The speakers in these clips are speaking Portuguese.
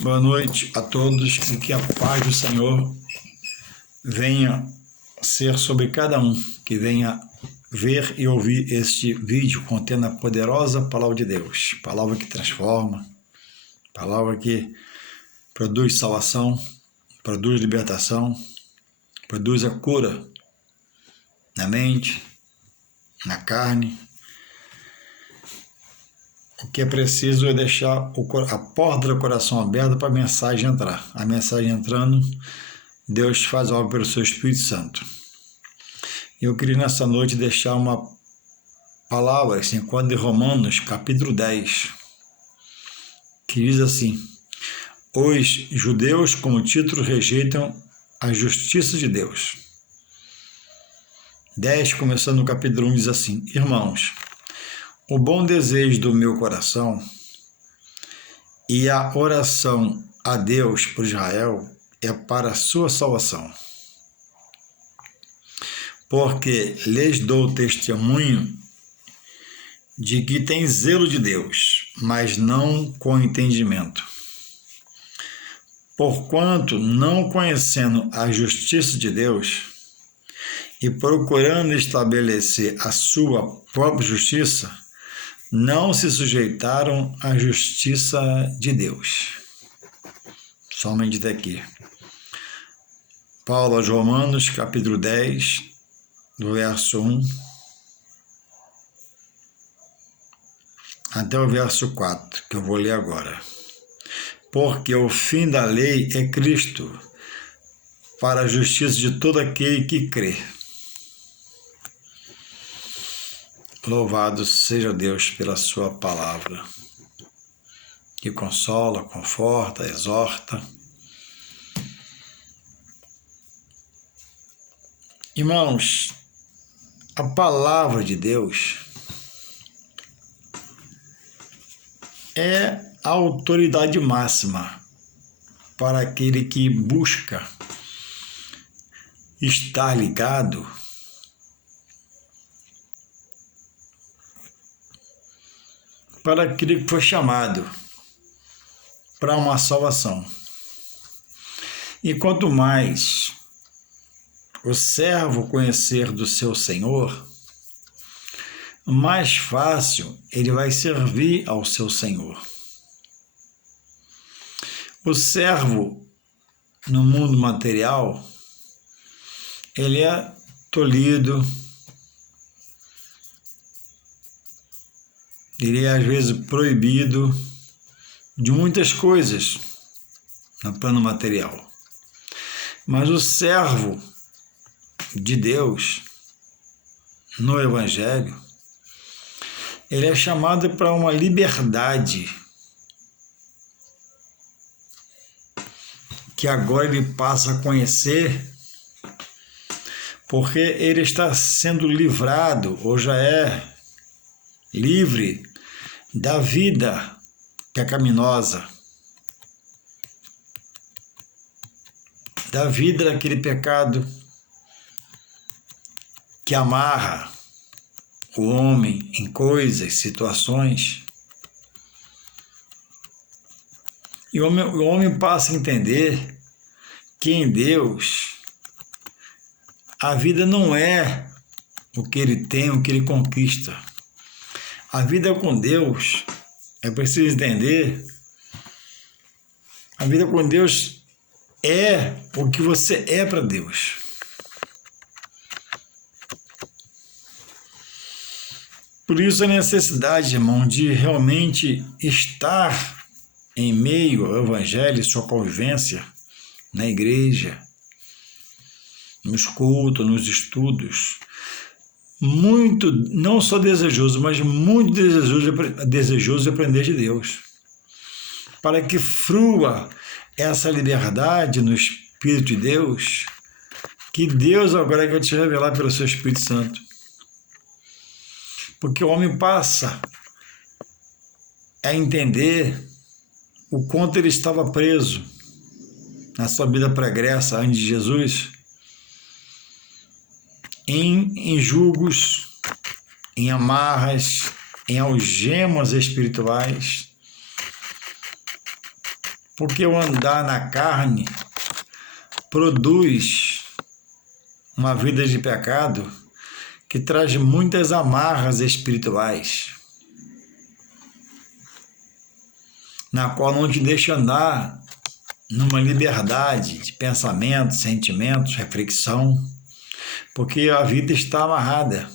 Boa noite a todos e que a paz do Senhor venha ser sobre cada um que venha ver e ouvir este vídeo contendo a poderosa palavra de Deus, palavra que transforma, palavra que produz salvação, produz libertação, produz a cura na mente, na carne. O que é preciso é deixar a porta do coração aberta para a mensagem entrar. A mensagem entrando, Deus faz algo pelo seu Espírito Santo. Eu queria nessa noite deixar uma palavra que se encontra em Romanos, capítulo 10, que diz assim: os judeus, como título, rejeitam a justiça de Deus. 10, começando no capítulo 1, diz assim: irmãos, o bom desejo do meu coração e a oração a Deus por Israel é para a sua salvação. Porque lhes dou testemunho de que tem zelo de Deus, mas não com entendimento. Porquanto, não conhecendo a justiça de Deus e procurando estabelecer a sua própria justiça, não se sujeitaram à justiça de Deus. Somente daqui. Paulo aos Romanos, capítulo 10, do verso 1 até o verso 4, que eu vou ler agora. Porque o fim da lei é Cristo, para a justiça de todo aquele que crê. Louvado seja Deus pela sua palavra, que consola, conforta, exorta. Irmãos, a palavra de Deus é a autoridade máxima para aquele que busca estar ligado para aquele que foi chamado para uma salvação. E quanto mais o servo conhecer do seu Senhor, mais fácil ele vai servir ao seu Senhor. O servo no mundo material, ele é tolhido, ele é às vezes proibido de muitas coisas no plano material. Mas o servo de Deus, no Evangelho, ele é chamado para uma liberdade que agora ele passa a conhecer, porque ele está sendo livrado, ou já é livre da vida pecaminosa, da vida daquele pecado que amarra o homem em coisas, situações. E o homem passa a entender que em Deus a vida não é o que ele tem, o que ele conquista. A vida com Deus, é preciso entender, a vida com Deus é o que você é para Deus. Por isso a necessidade, irmão, de realmente estar em meio ao Evangelho, sua convivência, na igreja, nos cultos, nos estudos, muito, não só desejoso, mas muito desejoso de aprender de Deus, para que frua essa liberdade no Espírito de Deus, que Deus agora quer te revelar pelo seu Espírito Santo. Porque o homem passa a entender o quanto ele estava preso na sua vida pregressa antes de Jesus, em julgos, em amarras, em algemas espirituais, Porque o andar na carne produz uma vida de pecado que traz muitas amarras espirituais, na qual não te deixa andar numa liberdade de pensamento, sentimentos, reflexão, porque a vida está amarrada,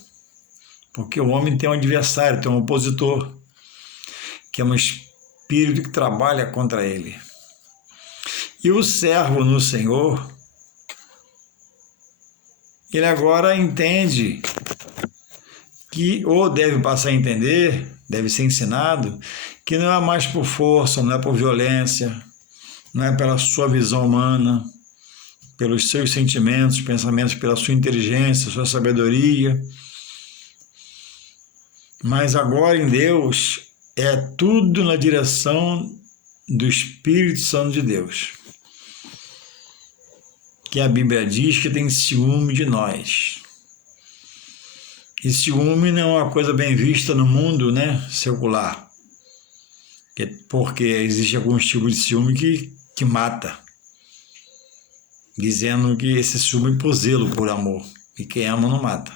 porque o homem tem um adversário, tem um opositor, que é um espírito que trabalha contra ele. E o servo no Senhor, ele agora entende que, ou deve passar a entender, deve ser ensinado, que não é mais por força, não é por violência, não é pela sua visão humana, pelos seus sentimentos, pensamentos, pela sua inteligência, sua sabedoria, mas agora em Deus é tudo na direção do Espírito Santo de Deus, que a Bíblia diz que tem ciúme de nós. E ciúme não é uma coisa bem vista no mundo, né, secular, porque existe alguns tipos de ciúme que mata, dizendo que esse ciúme é por zelo, por amor, e quem ama não mata.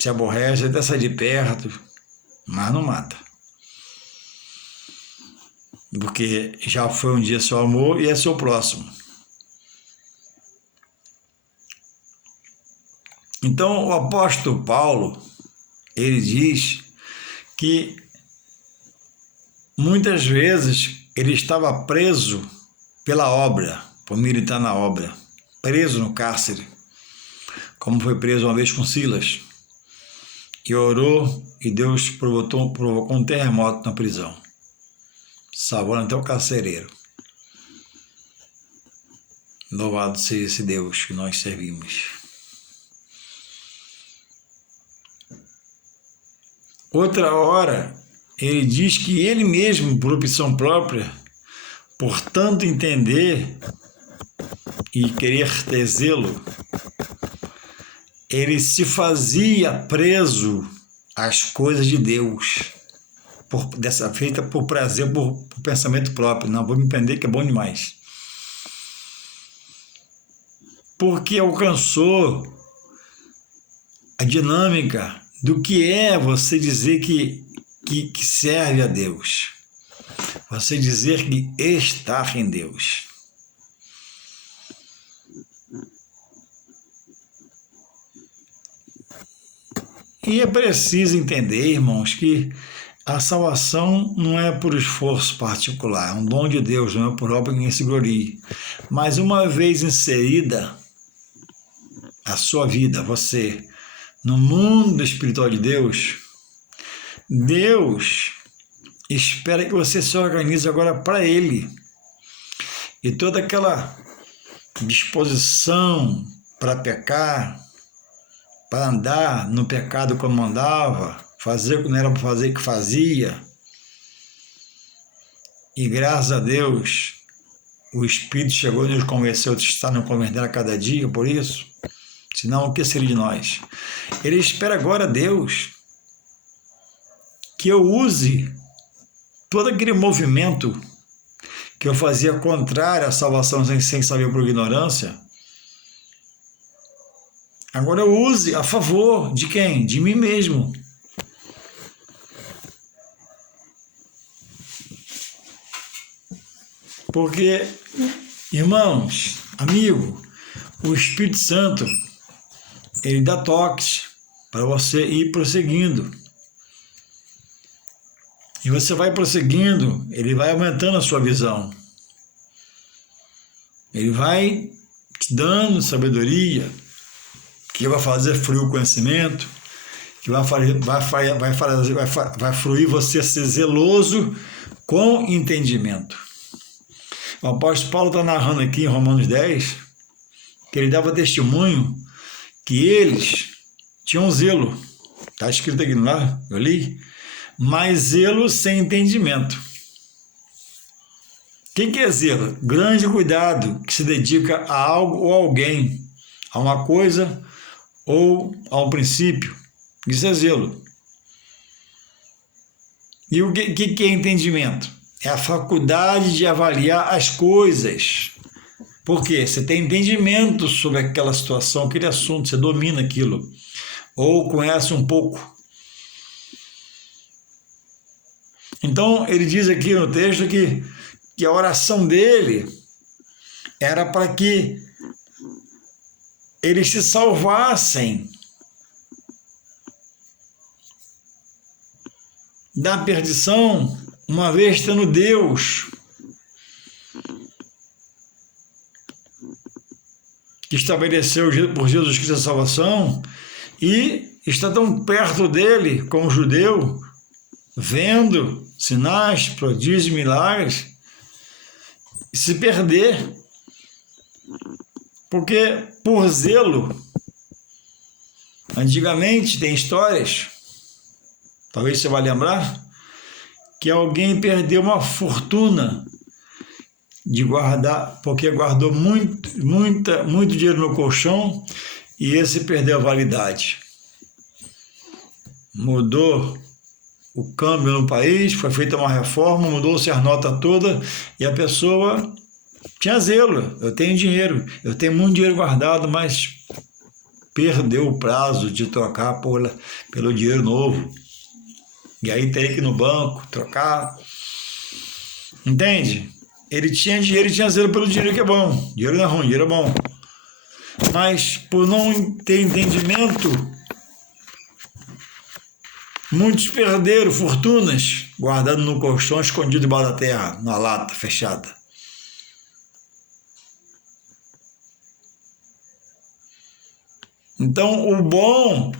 Se aborrece, até sai de perto, mas não mata. Porque já foi um dia seu amor e é seu próximo. Então, o apóstolo Paulo, ele diz que muitas vezes ele estava preso pela obra, por militar na obra, preso no cárcere, como foi preso uma vez com Silas, e orou e Deus provocou um terremoto na prisão, salvando até o carcereiro. Louvado seja esse Deus que nós servimos. Outra hora, ele diz que ele mesmo, por opção própria, por tanto entender e querer ter zelo, ele se fazia preso às coisas de Deus, dessa feita por prazer, por pensamento próprio. Não, vou me prender que é bom demais. Porque alcançou a dinâmica do que é você dizer que serve a Deus. Você dizer que está em Deus. E é preciso entender, irmãos, que a salvação não é por esforço particular, é um dom de Deus, não é por obra que ninguém se glorie. Mas uma vez inserida a sua vida, você, no mundo espiritual de Deus, Deus espera que você se organize agora para Ele. E toda aquela disposição para pecar, para andar no pecado como andava, fazer o que não era para fazer que fazia. E graças a Deus, o Espírito chegou e nos convenceu de estar nos convertendo a cada dia por isso. Senão, o que seria de nós? Ele espera agora, Deus, que eu use todo aquele movimento que eu fazia contrário à salvação sem saber por ignorância. Agora eu use a favor de quem? De mim mesmo. Porque, irmãos, amigo, o Espírito Santo, ele dá toques para você ir prosseguindo. E você vai prosseguindo, ele vai aumentando a sua visão. Ele vai te dando sabedoria, que vai fazer fluir o conhecimento, que vai fluir você ser zeloso com entendimento. O apóstolo Paulo está narrando aqui em Romanos 10, que ele dava testemunho que eles tinham zelo. Está escrito aqui lá, eu li. Mas zelo sem entendimento. Quem que é zelo? Grande cuidado que se dedica a algo ou a alguém, a uma coisa ou a um princípio. Isso é zelo. E o que é entendimento? é a faculdade de avaliar as coisas. Por quê? Você tem entendimento sobre aquela situação, aquele assunto, você domina aquilo. Ou conhece um pouco. Então, ele diz aqui no texto que a oração dele era para que eles se salvassem da perdição, uma vez tendo Deus, que estabeleceu por Jesus Cristo a salvação, e está tão perto dele como judeu, vendo sinais, prodígios, milagres, e se perder, porque por zelo, antigamente tem histórias, talvez você vai lembrar, que alguém perdeu uma fortuna de guardar, porque guardou muito dinheiro no colchão e esse perdeu a validade. Mudou o câmbio no país, foi feita uma reforma, mudou-se a nota toda e a pessoa tinha zelo. Eu tenho dinheiro, eu tenho muito dinheiro guardado, mas perdeu o prazo de trocar pelo dinheiro novo. E aí teria que ir no banco, trocar. Entende? Ele tinha dinheiro e tinha zelo pelo dinheiro, que é bom. Dinheiro não é ruim, dinheiro é bom. Mas por não ter entendimento, muitos perderam fortunas guardadas no colchão, escondido debaixo da terra, na lata fechada. Então, o bom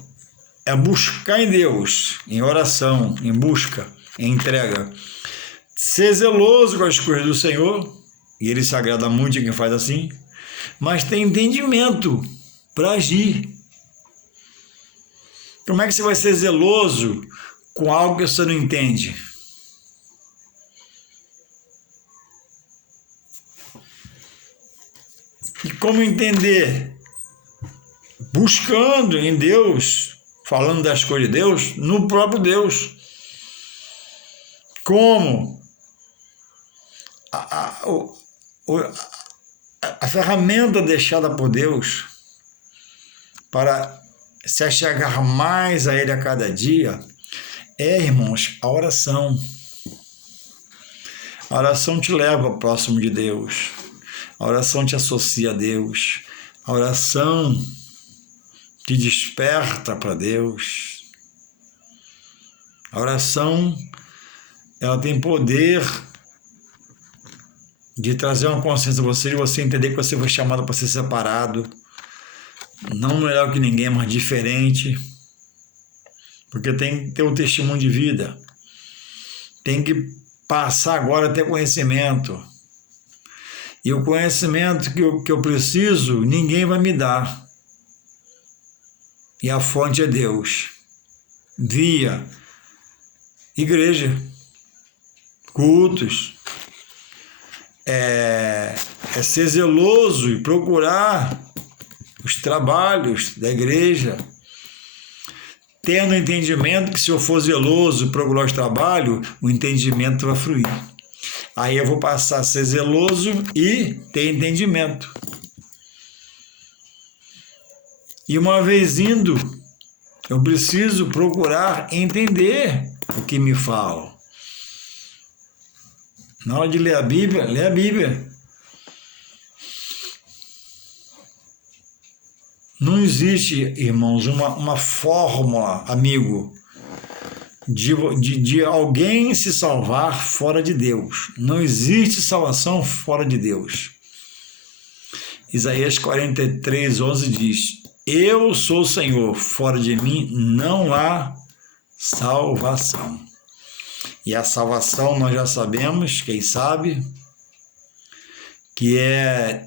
é buscar em Deus, em oração, em busca, em entrega. Ser zeloso com as coisas do Senhor, e Ele se agrada muito em quem faz assim, mas ter entendimento para agir. Como é que você vai ser zeloso com algo que você não entende? E como entender? Buscando em Deus, falando das coisas de Deus, no próprio Deus. Como? A ferramenta deixada por Deus para se achegar mais a Ele a cada dia é, irmãos, a oração. A oração te leva próximo de Deus. A oração te associa a Deus. A oração te desperta para Deus. A oração, ela tem poder de trazer uma consciência a você, de você entender que você foi chamado para ser separado, não melhor que ninguém, mas diferente, porque tem que ter um testemunho de vida, tem que passar agora a ter conhecimento, e o conhecimento que eu preciso, ninguém vai me dar, e a fonte é Deus, via igreja, cultos, é ser zeloso e procurar os trabalhos da igreja, tendo entendimento que se eu for zeloso e procurar os trabalhos, o entendimento vai fluir. Aí eu vou passar a ser zeloso e ter entendimento. E uma vez indo, eu preciso procurar entender o que me falam. Na hora de ler a Bíblia, lê a Bíblia. Não existe, irmãos, uma fórmula, amigo, de alguém se salvar fora de Deus. Não existe salvação fora de Deus. Isaías 43:11 diz: Eu sou o Senhor, fora de mim não há salvação. E a salvação nós já sabemos, quem sabe, que é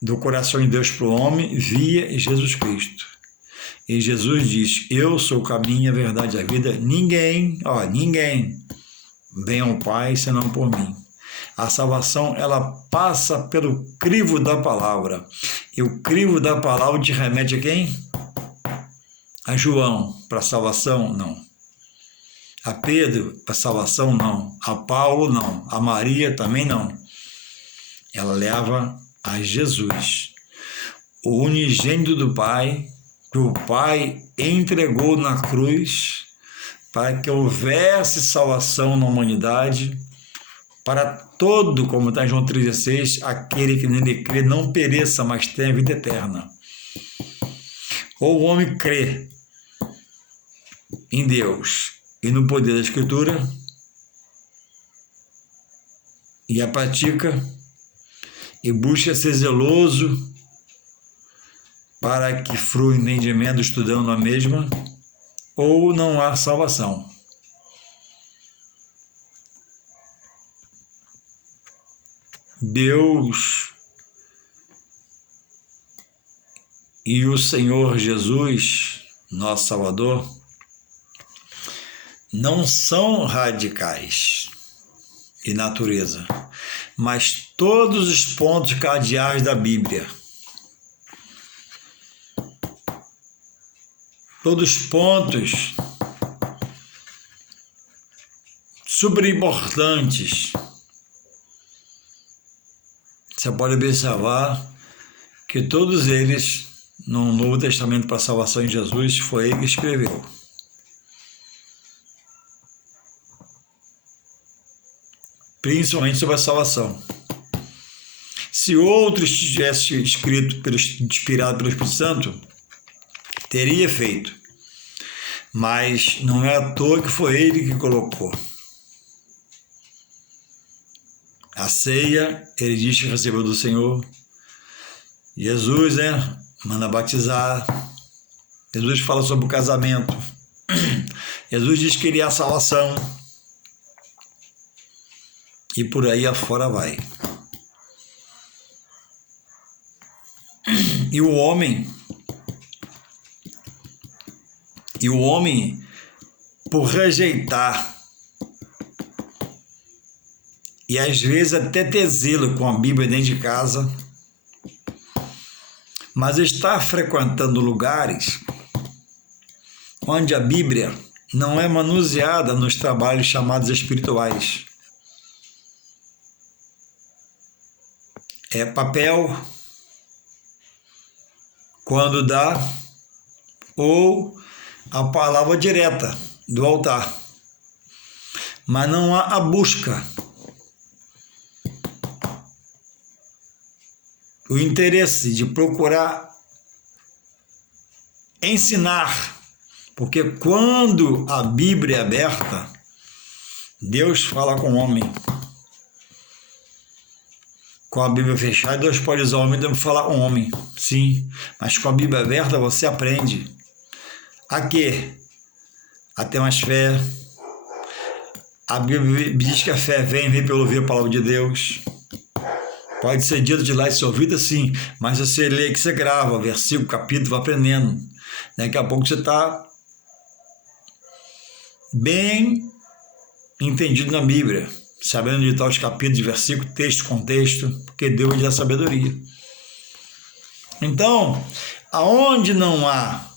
do coração de Deus para o homem via Jesus Cristo. E Jesus diz: Eu sou o caminho, a verdade e a vida. Ninguém vem ao Pai senão por mim. A salvação, ela passa pelo crivo da palavra. E o crivo da palavra te remete a quem? A João. Para a salvação? Não. A Pedro, para salvação, não. A Paulo, não. A Maria, também não. Ela leva a Jesus, o unigênito do Pai, que o Pai entregou na cruz para que houvesse salvação na humanidade, para todo, como está em João 3,16, aquele que nele crê não pereça, mas tenha vida eterna. Ou o homem crê em Deus e no poder da Escritura e a pratica e busca ser zeloso para que frue o entendimento estudando a mesma, ou não há salvação. Deus e o Senhor Jesus, nosso Salvador, não são radicais em natureza, mas todos os pontos cardeais da Bíblia, todos os pontos super importantes, você pode observar que todos eles, no Novo Testamento para a salvação em Jesus, foi ele que escreveu. Principalmente sobre a salvação. Se outros tivesse escrito, inspirado pelo Espírito Santo, teria feito. Mas não é à toa que foi ele que colocou. A ceia, ele diz que recebeu do Senhor. Jesus, manda batizar. Jesus fala sobre o casamento. Jesus diz que ele é a salvação. E por aí afora vai. E o homem, por rejeitar e às vezes até ter zelo com a Bíblia dentro de casa, mas estar frequentando lugares onde a Bíblia não é manuseada nos trabalhos chamados espirituais. É papel, quando dá, ou a palavra direta do altar. Mas não há a busca, o interesse de procurar ensinar, porque quando a Bíblia é aberta, Deus fala com o homem. Com a Bíblia fechada, Deus pode usar o homem e falar com o homem, sim, mas com a Bíblia aberta você aprende a quê? A ter mais fé. A Bíblia diz que a fé vem pelo ouvir a palavra de Deus. Pode ser dito de lá e ser ouvida, sim, mas você lê que você grava, versículo, capítulo, vai aprendendo. Daqui a pouco você está bem entendido na Bíblia, sabendo onde estão os capítulos, versículos, texto, contexto, porque Deus dá sabedoria. Então, aonde não há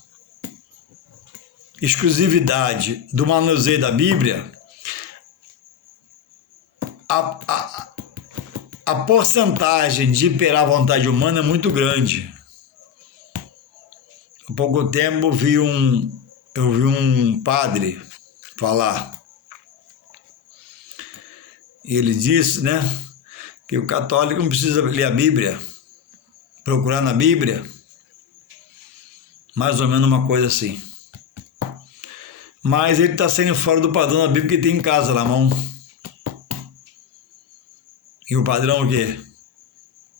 exclusividade do manuseio da Bíblia, a porcentagem de imperar a vontade humana é muito grande. Há pouco tempo eu vi um padre falar. Ele disse, que o católico não precisa ler a Bíblia, procurar na Bíblia, mais ou menos uma coisa assim. Mas ele está saindo fora do padrão da Bíblia que tem em casa na mão. E o padrão o quê?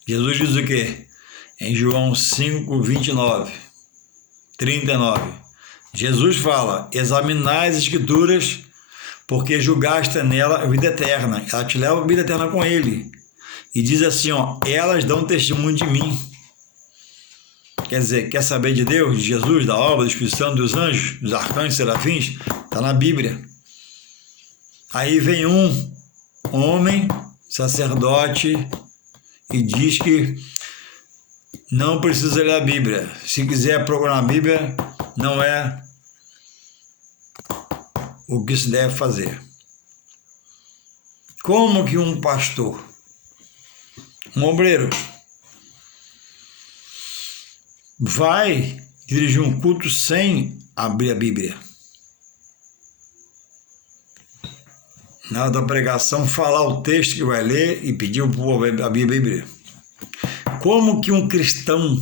Jesus diz o quê? Em João 5, 29, 39. Jesus fala, examinai as Escrituras, porque julgaste nela a vida eterna. Ela te leva a vida eterna com ele. E diz assim, elas dão testemunho de mim. Quer dizer, quer saber de Deus, de Jesus, da obra, do Espírito Santo, dos anjos, dos arcanjos, serafins? Está na Bíblia. Aí vem um homem, sacerdote, e diz que não precisa ler a Bíblia. Se quiser procurar a Bíblia, não é o que se deve fazer. Como que um pastor, um obreiro, vai dirigir um culto sem abrir a Bíblia? Na hora da pregação, falar o texto que vai ler e pedir o povo a Bíblia. Como que um cristão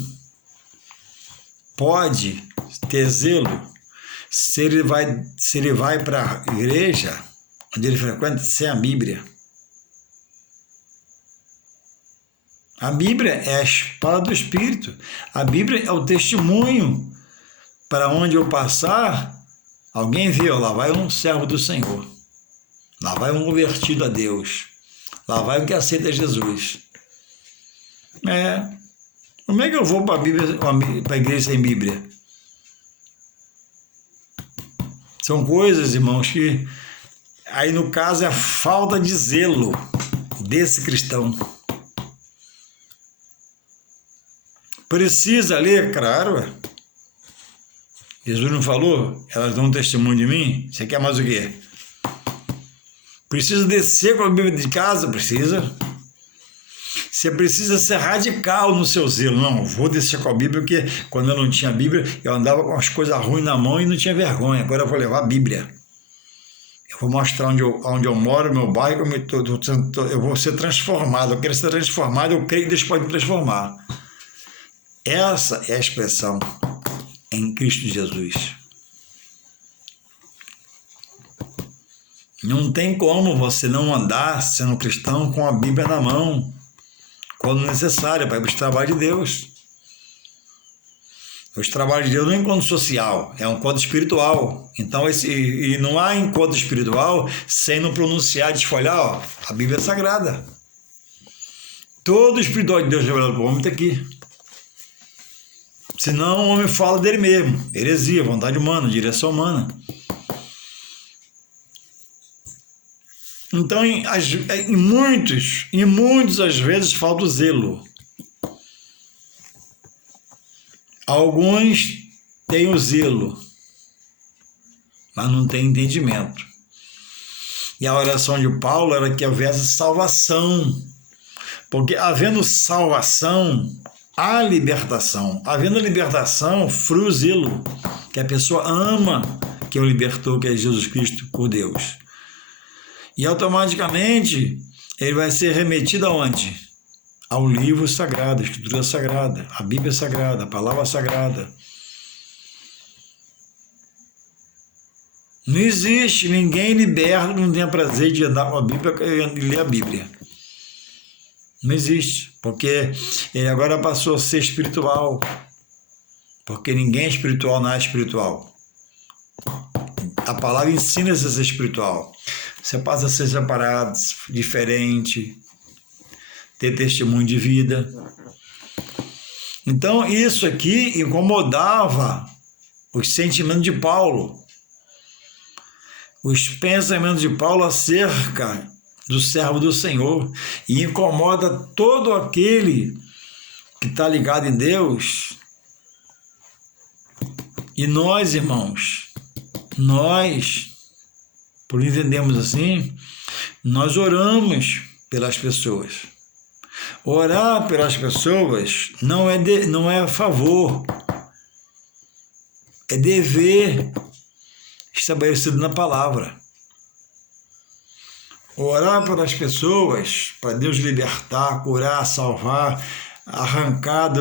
pode ter zelo se ele vai para a igreja onde ele frequenta sem a Bíblia? A Bíblia é a espada do Espírito. A Bíblia é o testemunho para onde eu passar, alguém vê, lá vai um servo do Senhor. Lá vai um convertido a Deus. Lá vai um que aceita Jesus. Como é que eu vou para a igreja sem Bíblia? São coisas, irmãos, que aí no caso é a falta de zelo desse cristão. Precisa ler, claro. Jesus não falou? Elas dão um testemunho de mim? Você quer mais o quê? Precisa descer com a Bíblia de casa? Precisa. Você precisa ser radical no seu zelo. Não, vou descer com a Bíblia, porque quando eu não tinha Bíblia, eu andava com as coisas ruins na mão e não tinha vergonha. Agora eu vou levar a Bíblia. Eu vou mostrar onde eu moro, meu bairro, eu vou ser transformado. Eu quero ser transformado, eu creio que Deus pode me transformar. Essa é a expressão em Cristo Jesus. Não tem como você não andar, sendo cristão, com a Bíblia na mão, quando necessário, para ir para os trabalhos de Deus. Os trabalhos de Deus não é encontro social, é um encontro espiritual. Então, e não há encontro espiritual sem não pronunciar, desfolhar, a Bíblia é sagrada. Todo o espiritual de Deus revelado para o homem está aqui. Senão o homem fala dele mesmo, heresia, vontade humana, direção humana. Então, em muitos às vezes falta o zelo. Alguns têm o zelo, mas não têm entendimento. E a oração de Paulo era que houvesse salvação, porque havendo salvação, há libertação. Havendo libertação, frui o zelo, que a pessoa ama que o libertou, que é Jesus Cristo, por Deus. E automaticamente ele vai ser remetido aonde? Ao livro sagrado, a escritura sagrada, a Bíblia sagrada, a palavra sagrada. Não existe ninguém liberto que não tenha prazer de andar com a Bíblia e ler a Bíblia. Não existe, porque ele agora passou a ser espiritual, porque ninguém é espiritual, não é espiritual. A palavra ensina-se a ser espiritual. Você passa a ser separado, diferente, ter testemunho de vida. Então, isso aqui incomodava os sentimentos de Paulo, os pensamentos de Paulo acerca do servo do Senhor, e incomoda todo aquele que está ligado em Deus. E nós, irmãos, por entendermos assim, nós oramos pelas pessoas. Orar pelas pessoas não é favor, é dever estabelecido na palavra. Orar pelas pessoas, para Deus libertar, curar, salvar, arrancar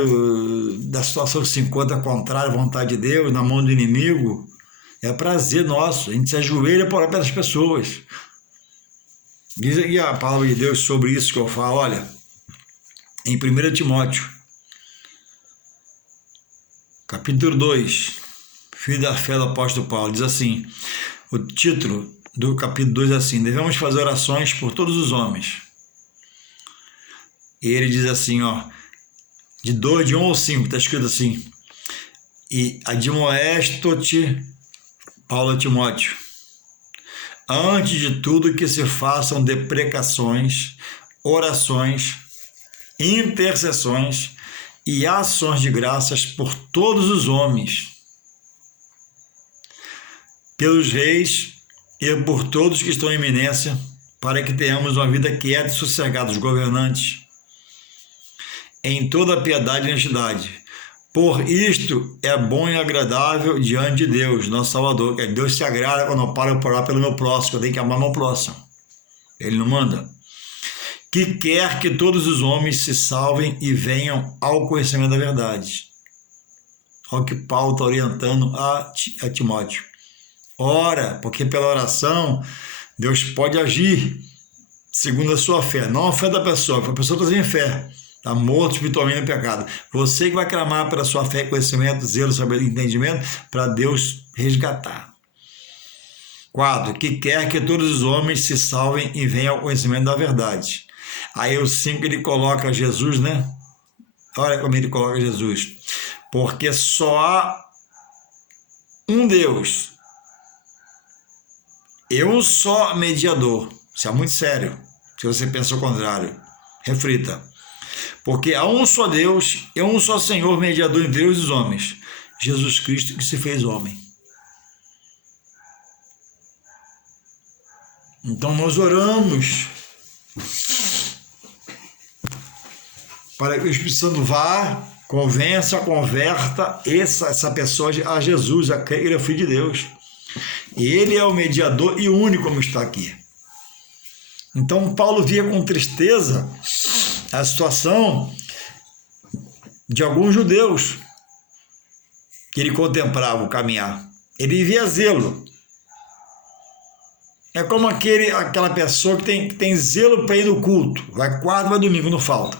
da situação que se encontra contrária à vontade de Deus, na mão do inimigo, é prazer nosso. A gente se ajoelha para orar pelas pessoas. Diz aqui a palavra de Deus sobre isso que eu falo, olha, em 1 Timóteo, capítulo 2, filho da fé do apóstolo Paulo, diz assim, o título do capítulo 2 é assim: devemos fazer orações por todos os homens. E ele diz assim, de 1 ao 5, está escrito assim: e admoesto-te, Paulo a Timóteo, antes de tudo que se façam deprecações, orações, intercessões e ações de graças por todos os homens, pelos reis e por todos que estão em eminência, para que tenhamos uma vida quieta e sossegada, os governantes, em toda piedade e honestidade. Por isto é bom e agradável diante de Deus, nosso Salvador. Que Deus se agrada quando eu paro por orar pelo meu próximo, eu tenho que amar meu próximo. Ele não manda. Que quer que todos os homens se salvem e venham ao conhecimento da verdade. Olha o que Paulo está orientando a Timóteo. Ora, porque pela oração Deus pode agir segundo a sua fé, não a fé da pessoa, porque a pessoa está sem fé, está morto espiritualmente no pecado. Você que vai clamar pela sua fé, conhecimento, zelo, sabedoria e entendimento, para Deus resgatar. 4. Que quer que todos os homens se salvem e venham ao conhecimento da verdade. Aí o 5 ele coloca Jesus, né? Olha como ele coloca Jesus. Porque só há um Deus e um só mediador. Isso é muito sério. Se você pensa o contrário, reflita. Porque há um só Deus e um só Senhor mediador entre Deus e os homens, Jesus Cristo, que se fez homem. Então nós oramos para que o Espírito Santo vá, convença, converta essa pessoa a Jesus, a crer que ele é filho de Deus. E ele é o mediador e único como está aqui. Então Paulo via com tristeza a situação de alguns judeus que ele contemplava o caminhar. Ele via zelo. É como aquela pessoa que tem zelo para ir no culto. Vai quarta, vai domingo, não falta.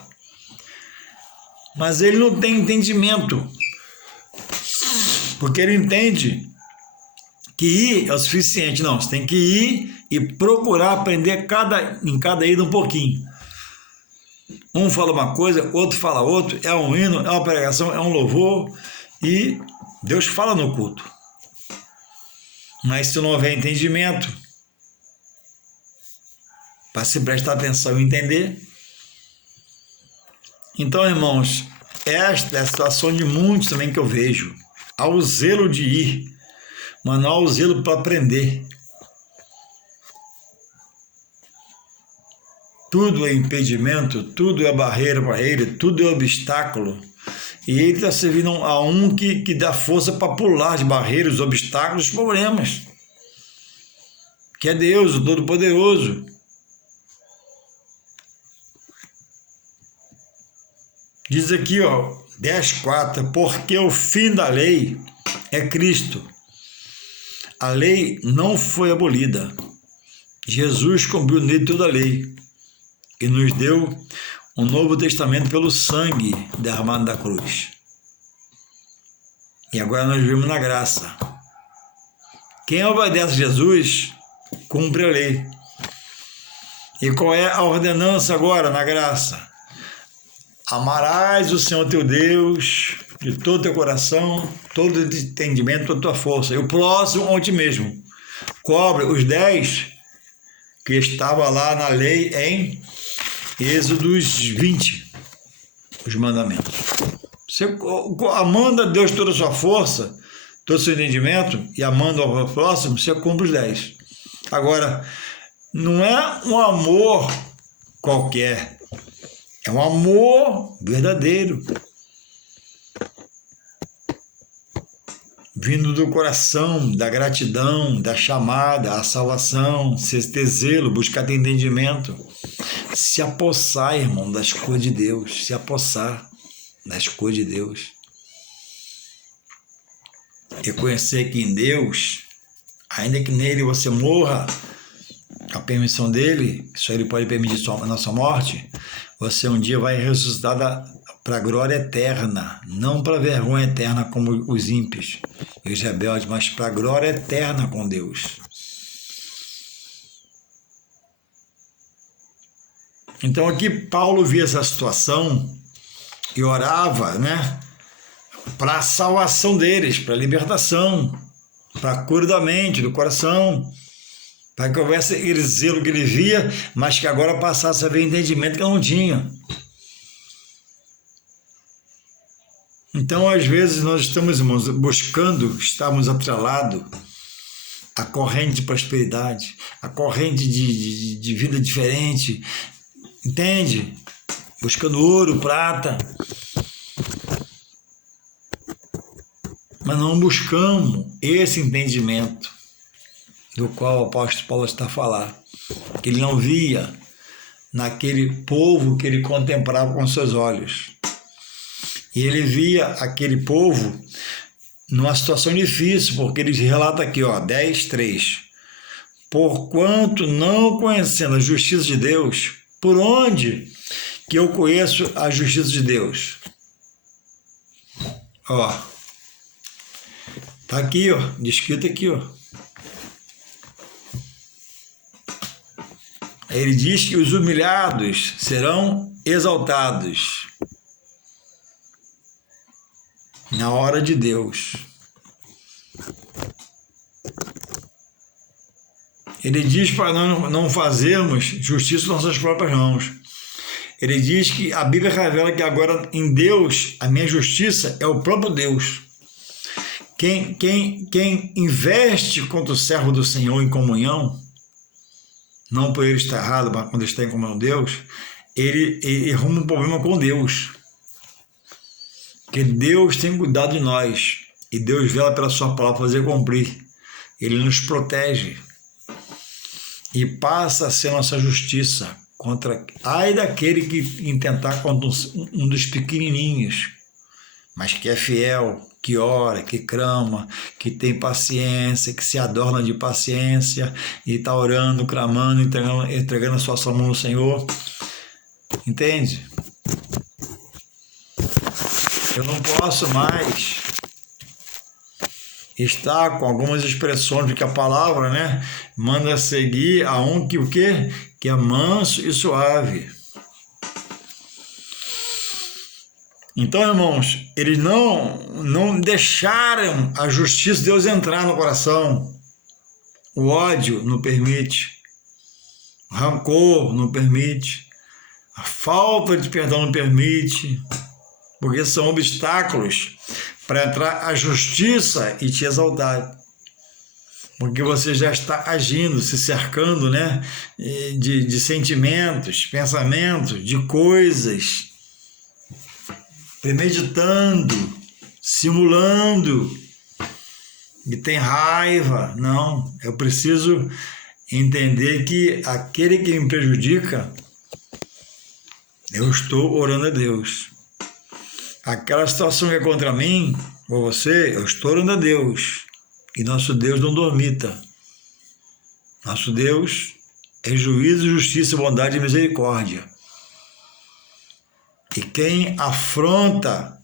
Mas ele não tem entendimento. Porque ele entende que ir é o suficiente. Não, você tem que ir e procurar aprender em cada ida um pouquinho. Um fala uma coisa, outro fala outra, é um hino, é uma pregação, é um louvor, e Deus fala no culto. Mas se não houver entendimento, para se prestar atenção e entender. Então, irmãos, esta é a situação de muitos também que eu vejo. Há o zelo de ir, mas não há o zelo para aprender. Tudo é impedimento, tudo é barreira para ele, tudo é obstáculo. E ele está servindo a um que dá força para pular as barreiras, os obstáculos, os problemas. Que é Deus, o Todo-Poderoso. Diz aqui, 10:4, porque o fim da lei é Cristo. A lei não foi abolida. Jesus cumpriu nele toda a lei e nos deu um novo testamento pelo sangue derramado da cruz. E agora nós vivemos na graça. Quem obedece a Jesus, cumpre a lei. E qual é a ordenança agora na graça? Amarás o Senhor teu Deus de todo o teu coração, todo o entendimento, toda a tua força. E o próximo a ti mesmo. Cobre os 10 que estava lá na lei em Êxodos 20, os mandamentos. Você amando a Deus toda a sua força, todo o seu entendimento, e amando ao próximo, você cumpre os 10. Agora, não é um amor qualquer, é um amor verdadeiro, vindo do coração, da gratidão, da chamada, a salvação, ter zelo, buscar ter entendimento, se apossar, irmão, das coisas de Deus, se apossar das coisas de Deus. Reconhecer que em Deus, ainda que nele você morra, a permissão dele, só ele pode permitir a nossa morte, você um dia vai ressuscitar para a glória eterna, não para a vergonha eterna como os ímpios e os rebeldes, mas para a glória eterna com Deus. Então aqui Paulo via essa situação e orava, né, para a salvação deles, para a libertação, para a cura da mente, do coração, para que houvesse aquele zelo que ele via, mas que agora passasse a ver entendimento que não tinha. Então, às vezes, nós estamos, irmãos, buscando estarmos atrelados a corrente de prosperidade, a corrente de vida diferente, entende? Buscando ouro, prata. Mas não buscamos esse entendimento do qual o apóstolo Paulo está a falar. Que ele não via naquele povo que ele contemplava com seus olhos. E ele via aquele povo numa situação difícil, porque ele relata aqui, 10:3. Porquanto não conhecendo a justiça de Deus, por onde que eu conheço a justiça de Deus? Tá aqui, descrito aqui, Ele diz que os humilhados serão exaltados na hora de Deus. Ele diz para não fazermos justiça com nossas próprias mãos. Ele diz que a Bíblia revela que agora em Deus, a minha justiça é o próprio Deus. Quem investe contra o servo do Senhor em comunhão, não por ele estar errado, mas quando está em comunhão com Deus, ele arruma um problema com Deus. Porque Deus tem cuidado de nós, e Deus vela pela sua palavra fazer cumprir. Ele nos protege e passa a ser nossa justiça ai daquele que intentar contra um dos pequenininhos, mas que é fiel, que ora, que clama, que tem paciência, que se adorna de paciência e está orando, clamando, entregando a sua mão no Senhor. Entende? Eu não posso mais estar com algumas expressões de que a palavra, manda seguir a um que o quê? Que é manso e suave. Então, irmãos, eles não deixaram a justiça de Deus entrar no coração. O ódio não permite. O rancor não permite. A falta de perdão não permite. Porque são obstáculos para entrar a justiça e te exaltar. Porque você já está agindo, se cercando, de sentimentos, pensamentos, de coisas, premeditando, simulando, e tem raiva. Não, eu preciso entender que aquele que me prejudica, eu estou orando a Deus. Aquela situação que é contra mim, ou você, eu estou orando a Deus. E nosso Deus não dormita. Nosso Deus é juízo, justiça, bondade e misericórdia. E quem afronta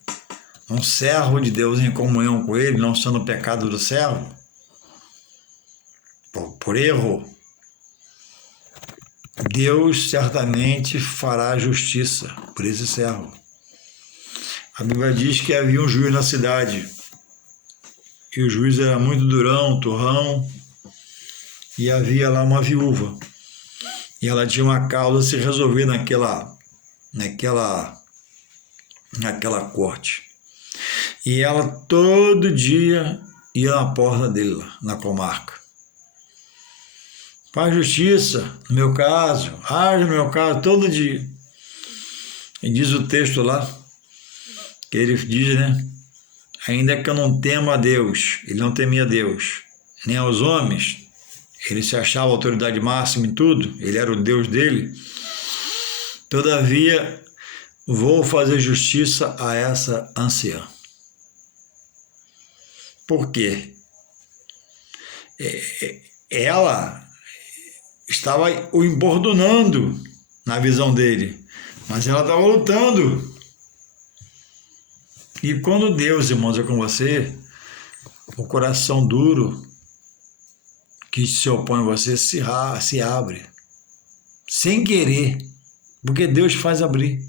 um servo de Deus em comunhão com ele, não sendo o pecado do servo, por erro, Deus certamente fará justiça por esse servo. A Bíblia diz que havia um juiz na cidade, e o juiz era muito durão, turrão, e havia lá uma viúva, e ela tinha uma causa a se resolver naquela corte. E ela todo dia ia na porta dele, na comarca. Faz justiça, no meu caso, age no meu caso, todo dia. E diz o texto lá, que ele diz, ainda que eu não tema a Deus, ele não temia a Deus, nem aos homens, ele se achava a autoridade máxima em tudo, ele era o Deus dele, todavia vou fazer justiça a essa anciã. Por quê? Ela estava o importunando na visão dele, mas ela estava lutando. E quando Deus, irmãos, é com você, o coração duro que se opõe a você se abre, sem querer, porque Deus faz abrir.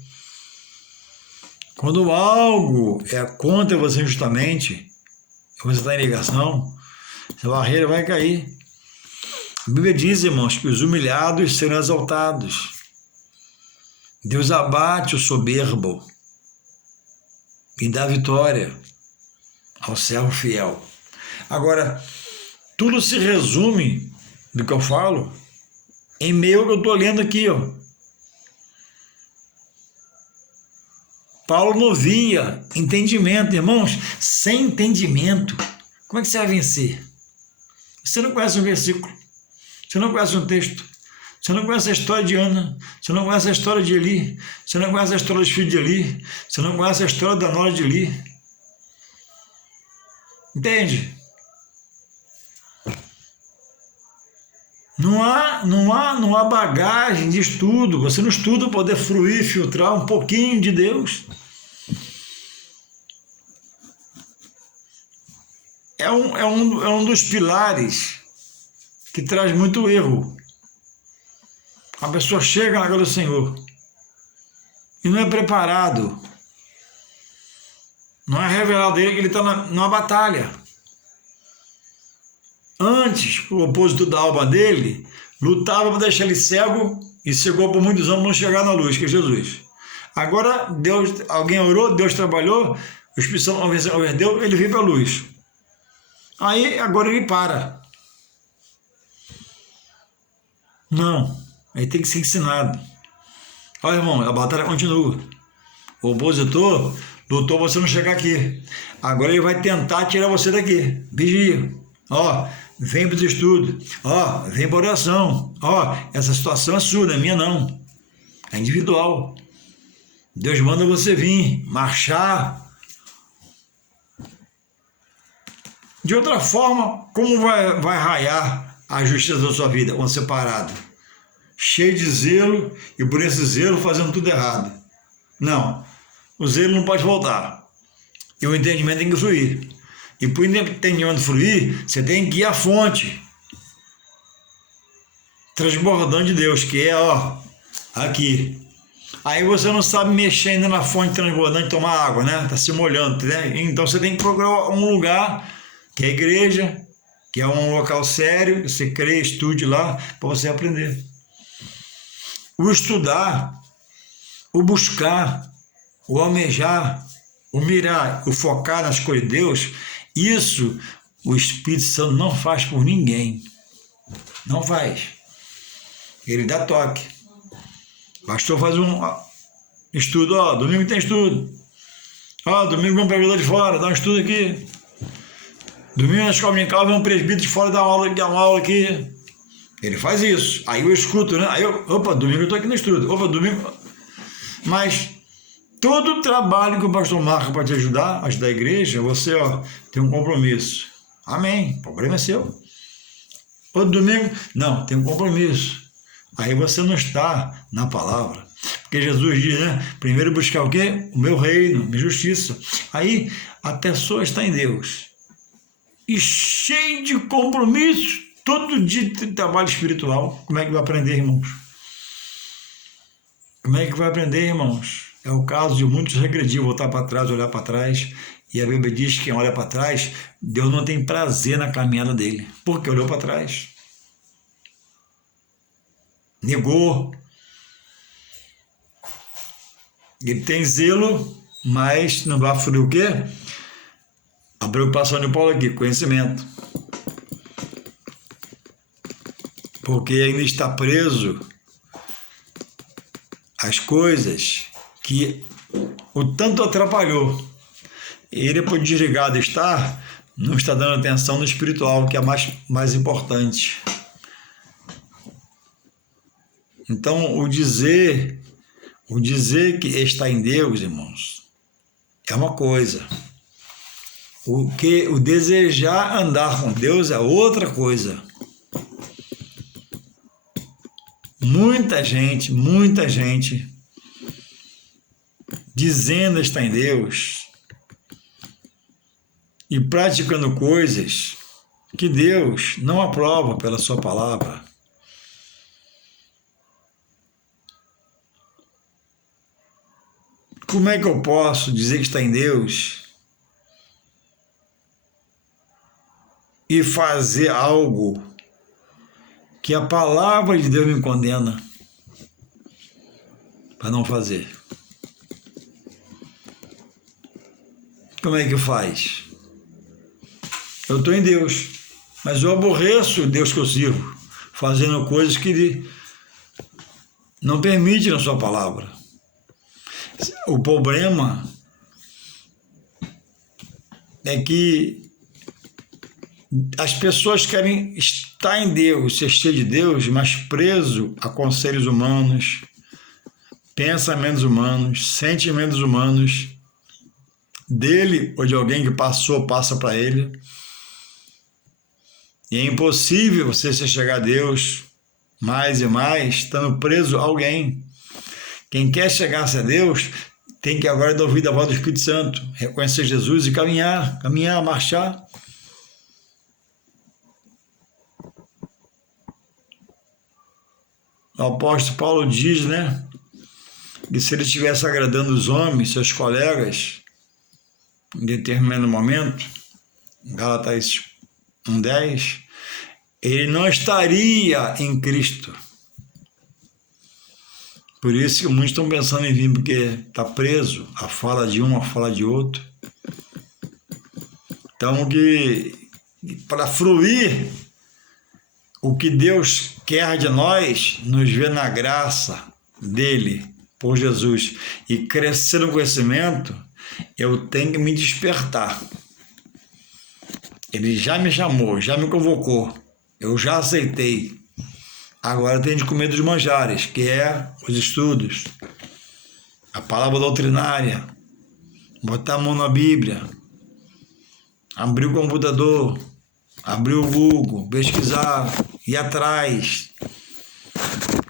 Quando algo é contra você injustamente, você está em negação, essa barreira vai cair. A Bíblia diz, irmãos, que os humilhados serão exaltados. Deus abate o soberbo e dá vitória ao servo fiel. Agora, tudo se resume do que eu falo em meio ao que eu estou lendo aqui, ó. Paulo não via entendimento, irmãos. Sem entendimento, como é que você vai vencer? Você não conhece um versículo, você não conhece um texto, você não conhece a história de Ana, você não conhece a história de Eli, você não conhece a história dos filhos de Eli, você não conhece a história da nora de Eli. Entende? Não há bagagem de estudo. Você não estuda para poder fluir, filtrar um pouquinho de Deus. É um dos pilares que traz muito erro. A pessoa chega na casa do Senhor e não é preparado. Não é revelado a ele que ele está numa batalha. Antes, o opositor da alma dele lutava para deixar ele cego e cegou por muitos anos não chegar na luz, que é Jesus. Agora, alguém orou, Deus trabalhou, o Espírito Santo converteu, ele veio para a luz. Aí, agora ele para. Não, aí tem que ser ensinado. Olha, irmão, a batalha continua. O opositor lutou para você não chegar aqui. Agora ele vai tentar tirar você daqui. Vigia. Ó, vem para os estudos. Ó, vem para a oração. Ó, essa situação é sua, não é minha não. É individual. Deus manda você vir, marchar. De outra forma, como vai raiar a justiça da sua vida quando você parado? Cheio de zelo e por esse zelo fazendo tudo errado. Não, o zelo não pode voltar. E o entendimento tem que fluir. E para o entendimento fluir, você tem que ir à fonte. Transbordando de Deus, que é, ó, aqui. Aí você não sabe mexer ainda na fonte transbordante e tomar água, né? Está se molhando, né? Então você tem que procurar um lugar, que é a igreja, que é um local sério, você crê, estude lá, para você aprender. O estudar, o buscar, o almejar, o mirar, o focar nas coisas de Deus, isso o Espírito Santo não faz por ninguém. Não faz. Ele dá toque. O pastor faz um estudo, ó, domingo tem estudo. Ó, domingo vem um pregador de fora, dá um estudo aqui. Domingo na escola dominical vem um presbítero de fora dar uma aula aqui. Ele faz isso. Aí eu escuto, né? Aí opa, domingo eu estou aqui no estudo. Opa, domingo. Mas todo o trabalho que o pastor marca para te ajudar a igreja, você, ó, tem um compromisso. Amém. O problema é seu. Outro domingo, não, tem um compromisso. Aí você não está na palavra. Porque Jesus diz, né? Primeiro buscar o quê? O meu reino, minha justiça. Aí a pessoa está em Deus. E cheio de compromisso, todo dia de trabalho espiritual. Como é que vai aprender, irmãos? Como é que vai aprender, irmãos? É o caso de muitos regredir, voltar para trás, olhar para trás. E a Bíblia diz que quem olha para trás, Deus não tem prazer na caminhada dele. Porque olhou para trás. Negou. Ele tem zelo, mas não vai fluir o quê? A preocupação de Paulo aqui, conhecimento. Porque ainda está preso às coisas que o tanto atrapalhou. Ele, por desligado estar, não está dando atenção no espiritual, que é mais importante. Então, o dizer que está em Deus, irmãos, é uma coisa. O desejar andar com Deus é outra coisa. Muita gente dizendo estar em Deus e praticando coisas que Deus não aprova pela sua palavra. Como é que eu posso dizer que está em Deus e fazer algo que a palavra de Deus me condena para não fazer? Como é que faz? Eu estou em Deus, Mas eu aborreço o Deus que eu sirvo, fazendo coisas que Ele não permite na sua palavra. O problema é que as pessoas querem estar em Deus, ser cheio de Deus, mas preso a conselhos humanos, pensamentos humanos, sentimentos humanos, dele ou de alguém que passa para ele. E é impossível você se chegar a Deus mais e mais estando preso a alguém. Quem quer chegar-se a Deus tem que agora dar ouvido à voz do Espírito Santo, reconhecer Jesus e caminhar, marchar. O apóstolo Paulo diz, né, que se ele estivesse agradando os homens, seus colegas, em determinado momento, Gálatas 1:10, ele não estaria em Cristo. Por isso que muitos estão pensando em vir, porque está preso a fala de um, a fala de outro. Então, para fruir o que Deus quer de nós, nos ver na graça dele, por Jesus, e crescer no conhecimento, eu tenho que me despertar. Ele já me chamou, já me convocou, eu já aceitei. Agora eu tenho de comer dos manjares, que é os estudos, a palavra doutrinária, botar a mão na Bíblia, abrir o computador, abrir o Google, pesquisar, ir atrás,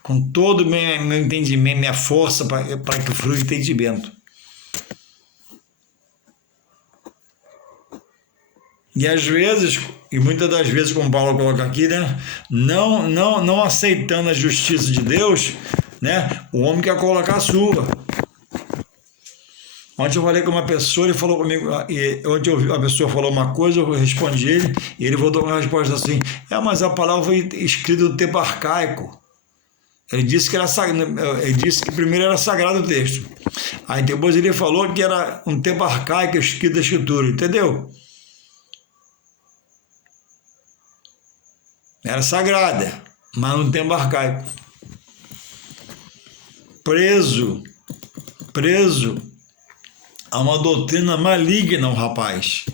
com todo o meu entendimento, minha força para que flua o entendimento. E às vezes, e muitas das vezes, como Paulo coloca aqui, né, não aceitando a justiça de Deus, né, o homem quer colocar a sua. Ontem eu falei com uma pessoa, ele falou comigo, e ontem a pessoa falou uma coisa, eu respondi ele, e ele voltou com uma resposta assim: mas a palavra foi escrita no tempo arcaico. Ele disse que primeiro era sagrado o texto. Aí depois ele falou que era um tempo arcaico escrito da Escritura, entendeu? Era sagrada, mas no tempo arcaico. Preso a uma doutrina maligna, o rapaz.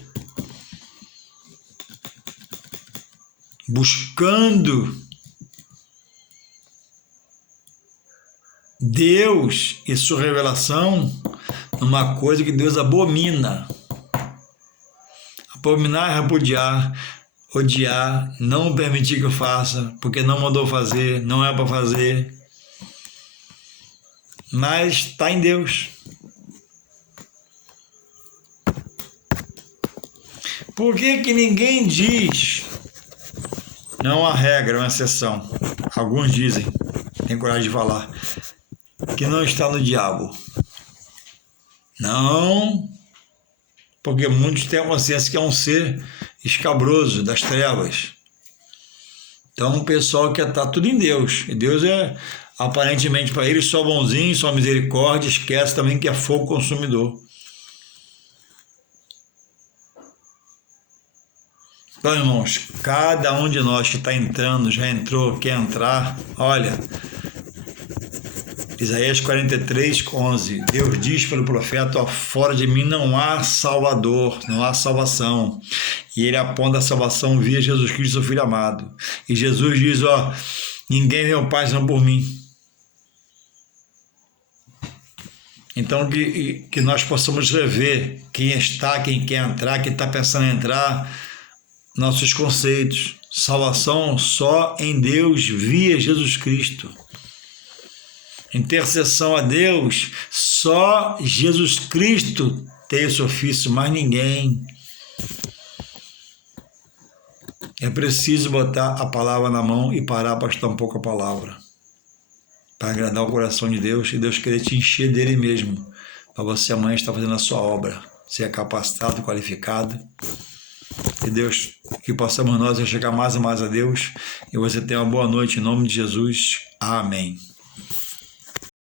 Buscando Deus e sua revelação numa coisa que Deus abomina. Abominar é repudiar, odiar, não permitir que eu faça, porque não mandou fazer, não é para fazer. Mas está em Deus. Por que ninguém diz? Não há regra, é uma exceção. Alguns dizem, tem coragem de falar, que não está no diabo. Não, porque muitos têm a consciência que é um ser escabroso das trevas. Então o pessoal quer estar tudo em Deus. E Deus é, aparentemente para eles, só bonzinho, só misericórdia, esquece também que é fogo consumidor. Então, irmãos, cada um de nós que está entrando, já entrou, quer entrar, olha, Isaías 43:11, Deus diz pelo profeta: fora de mim não há salvador, não há salvação. E ele aponta a salvação via Jesus Cristo, seu Filho amado. E Jesus diz, ninguém vê o Pai senão por mim. Então que nós possamos rever quem está, quem quer entrar, quem está pensando em entrar, nossos conceitos. Salvação só em Deus via Jesus Cristo. Intercessão a Deus, só Jesus Cristo tem esse ofício, mais ninguém. É preciso botar a palavra na mão e parar para estudar um pouco a palavra, para agradar o coração de Deus e Deus querer te encher dele mesmo, para você amanhã estar fazendo a sua obra, ser capacitado, qualificado. E Deus, que possamos nós chegar mais e mais a Deus, e você tenha uma boa noite em nome de Jesus. Amém.